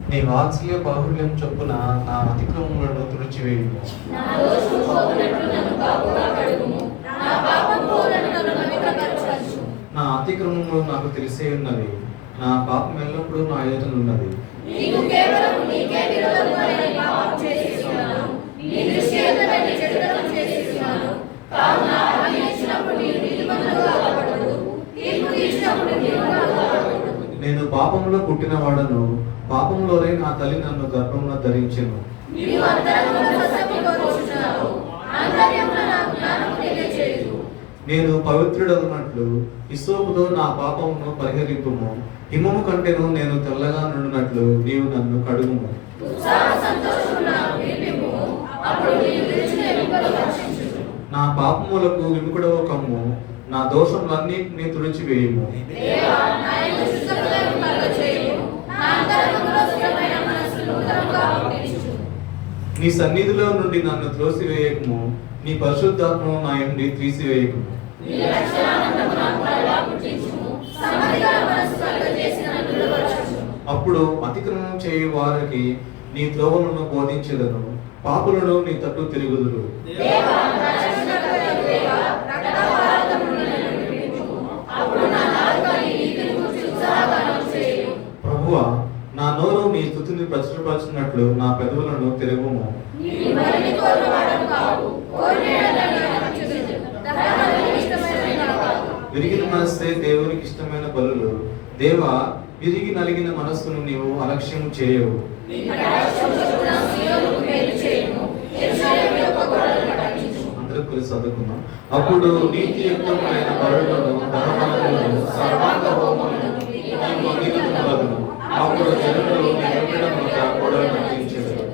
నీ వాత్సల్య బాహుళ్యం చొప్పున నా అతిక్రమములను తుడిచివేయుము. నా అతిక్రమములు నాకు తెలిసే ఉన్నవి, నా పాపం ఎల్లప్పుడూ నా ఎదుటనున్నది. నేను పాపంలో పుట్టిన వాడను, పాపంలోనే నా తల్లి నన్ను గర్భంలో ధరించెను. నేను పవిత్రుడగునట్లు హిస్సోపుతో నా పాపమును పరిహరింపుము. హిమము కంటేను నేను తెల్లగా నుండినట్లు నీవు నన్ను కడుగుము. నా పాపములకు విముఖుడవు కమ్ము, నా దోషములన్నిటినీ తుడిచివేయుము. నీ సన్నిధిలో నుండి నన్ను త్రోసివేయకము, నీ పరిశుద్ధాత్మను నా యందు తీసివేయకము. అప్పుడు అతిక్రమం చేయు వారికి నీ త్రోవలను బోధించెదను, పాపులను నీ తట్టు తిరుగుదురు. ప్రభువా, నా నోరు నీ స్తుతిని ప్రచురపరచినట్లు నా పెదవులను తిరుగుము. విరిగిన మనస్సే దేవునికి ఇష్టమైన బలులు. దేవా, విరిగి నలిగిన మనస్సును నీవు అలక్ష్యం చేయవు. అందరూ కలిసి చదువుకున్నాం. అప్పుడు నీతియుక్తమైన బలులను, దహనబలులను, సర్వాంగ హోమములను అప్పుడు జనులు నీ విగ్రహముగా కోడలు నటించెదరు.